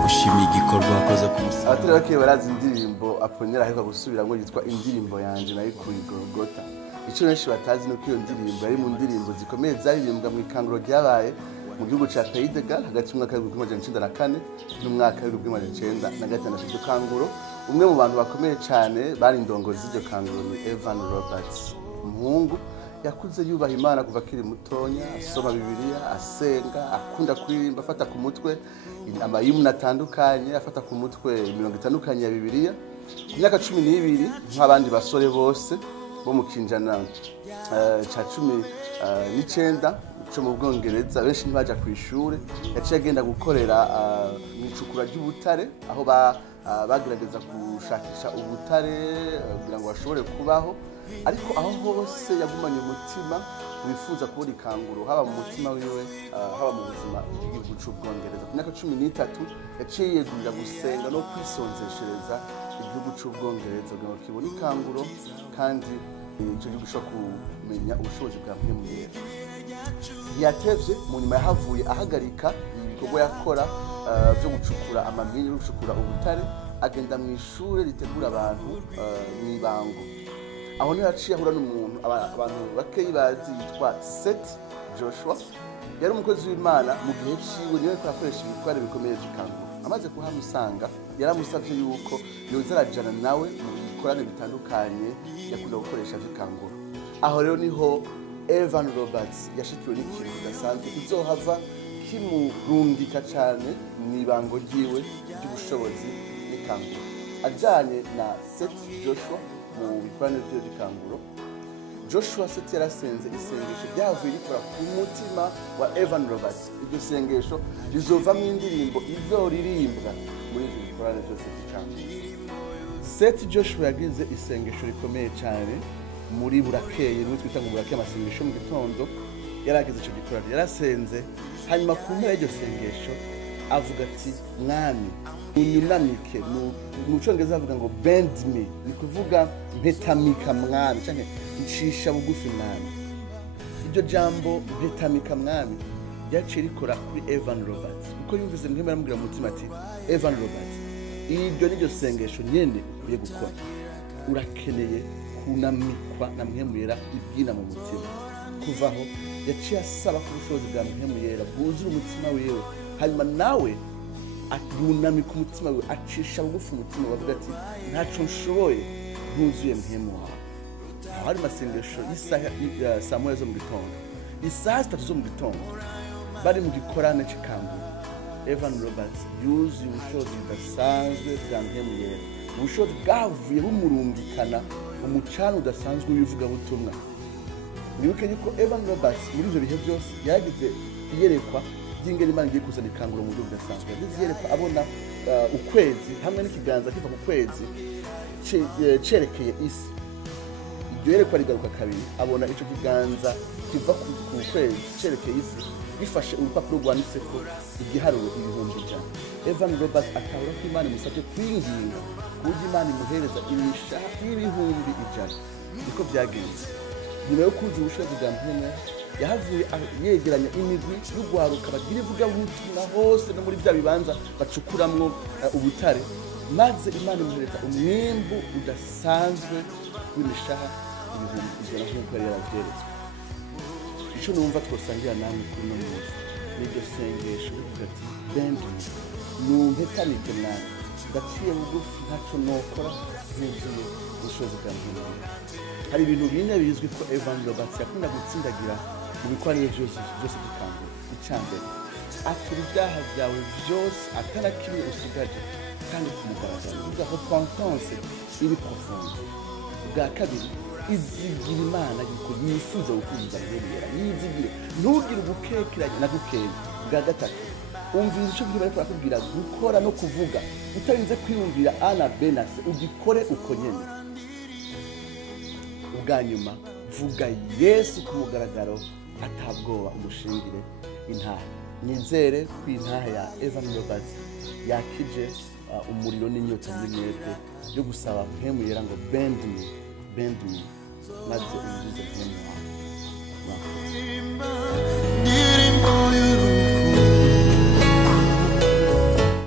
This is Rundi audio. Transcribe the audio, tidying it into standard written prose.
ndagushimiye igikorwa wakoze ku musaraba. Abatari bake barazi indirimbo Apollinaire aheruka gusubiramo yitwa indirimbo yanje nayikuye i Golgotha. Icyo benshi batazi nuko iyo ndirimbo yari mu ndirimbo zikomeye zaririmbwa mu ikanguro ryabaye mu gihugu ca Pays de Galles hagati y'umwaka w'1994 n'umwaka w'1996. Iryo kanguro umwe mu bantu bakomeye cyane bari indongozi z'iryo kanguro ni Evan Roberts. Umuhungu yakuze yubaha Imana kuva akiri mutonya, asoma Bibiliya, asenga, akunda kuririmba, afata ku mutwe amayimuni atandukanye, afata ku mutwe imirongo itandukanye ya Bibiliya. Ku myaka 12 nk'abandi basore bose bo mu kinjana ca 19 cyo mu Bwongereza, benshi ntibaja ku ishure, yaciye agenda gukorera mu icukura ry'ubutare aho bagerageza gushakisha ubutare kugira ngo bashobore kubaho. Ariko aho hose yagumanye umutima wifuza kubona ikanguro, haba mu mutima wiwe haba mu buzima bw'igihugu c'Ubwongereza. Ku myaka 13 yaciye yegurira gusenga no kwisonzeshereza igihugu c'Ubwongereza kugira ngo kibone ikanguro kandi icyo gihugu cyo kumenya ubushobozi bwa Mpwemu Yera. Ntiyatevye, mu nyuma yahavuye ahagarika ibikorwa yakora byo gucukura amamine no gucukura ubutare, agenda mu ishure ritegura abantu mw'ibango. Aho niho yaciye ahura n'umuntu abantu bakeyi bazi yitwa Seth Joshua. Yari umukozi w'Imana mu gihe ciwe, niwe ko akoresha ibitware bikomeye by'ikanguro. Amaze kuhamusanga yaramusavye yuko yoza arajana nawe mu bikorane bitandukanye yakunda gukoresha by'ikanguro. Aho rero niho Evan Roberts yashikiwe n'ikintu kidasanzwe kizohava kimurungika cyane mw'ibango ryiwe ry'ubushobozi n'ikanguro. Ajanye na Seth Joshua mu bikorane by'ikanguro, Joshua Seth yarasenze isengesho ryavuye rikora ku mutima wa Evan Roberts. Iryo sengesho rizovamwo indirimbo izoririmbwa muri ibyo bikorane byose by'ikanguro. Seth Joshua yagize isengesho rikomeye cyane muri burakeye, niwe twita ngo burakeye amasengesho mu gitondo. Yaragize icyo gikorane, yarasenze, hanyuma ku mpera y'iryo sengesho avuga ati mwami unyunamike. Mu Cyongereza avuga ngo bend me, ni kuvuga mpetamika mwami cyangwa ncisha bugufi mwami. Iryo jambo mpetamika mwami ryaciye rikora kuri Evan Roberts, kuko yumvise Mpwemu aramubwira mu mutima ati Evan Roberts, iryo niryo sengesho nyene ukwiye gukora. Urakeneye kunamikwa na Mpwemu Yera ibwina mu mutima. Kuvaho yaciye asaba ku bushobozi bwa Mpwemu Yera bwuzura umutima wiwe, hanyuma nawe yunamika umutima wiwe, acisha bugufi umutima we, avuga ati ntaco nshoboye ntuzuye Mpwemu wawe. Aho hari amasengesho y'isaha saa moya zo mu gitondo, isaha 3 zo mu gitondo, bari mu gikorane c'ikanguro. Evan Roberts yuzuye ubushobozi budasanzwe bwa Mpwemu Yera, ubushobozi bwavuye bumurungikana umucana udasanzwe w'ivugabutumwa. Nibuke yuko Evan Roberts muri ivyo bihe byose yagize iyerekwa ry'ingene Imana igiye kuzana ikanguro mu buryo budasanzwe. Yagize iyerekwa abona ukwezi hamwe n'ikiganza kiva ku kwezi cerekeye isi. Iryo yerekwa rigaruka kabiri, abona ico kiganza kiva ku kwezi cerekeye isi gifashe urupapuro rwanditseko igiharuro 1,000. Evan Roberts atahura ko Imana imusabye kwinginga kuburyo Imana imuhereza imishaha 100,000. Niko byagenze. Nyuma yo kuja ubushobozi bwa Mpwemu yahavuye yegeranya imigwi y'ugwaruka bagira ivugabutumwa hose no muri bya bibanza bacukuramwo ubutare, maze Imana imuhereza umwimbu udasanzwe w'imishaha 1,000 nk'uko yari yaravyeretswe. Ico numva twosangira namwe kuri no munsi n'iryo sengesho rivuga ati bend me, numpetamike mwami, ndaciye bugufi, ntaco nokora ntuzuye ubushobozi bwa Mpwemu. Hari ibintu bine bizwi ko Evan Roberts yakunda gutsindagira mu bikorane byose by'ikanguro. Icambere, atura ibyaha byawe byose atana kimwe usigaje kandi kumugaragara, uvuga repentance iri profonde. Bwa kabiri, izigira Imana yuko yifuza gukuza Mpwemu Yera, yizigire, ntugire ubukekeranye na gukeye. Bwa gatatu, umvira icyo gihe bariko barakubwira gukora no kuvuga utarinze kwiyumvira ana benase, ugikore uko nyene. Ubwa nyuma, vuga Yesu ku mugaragaro atabwoba, umushingire intahe. Nizere ko intahe ya Evan Roberts yakije umuriro n'inyota n'imwete yo gusaba Mpwemu Yera ngo bend me maze unyuze Mpwemu wawe.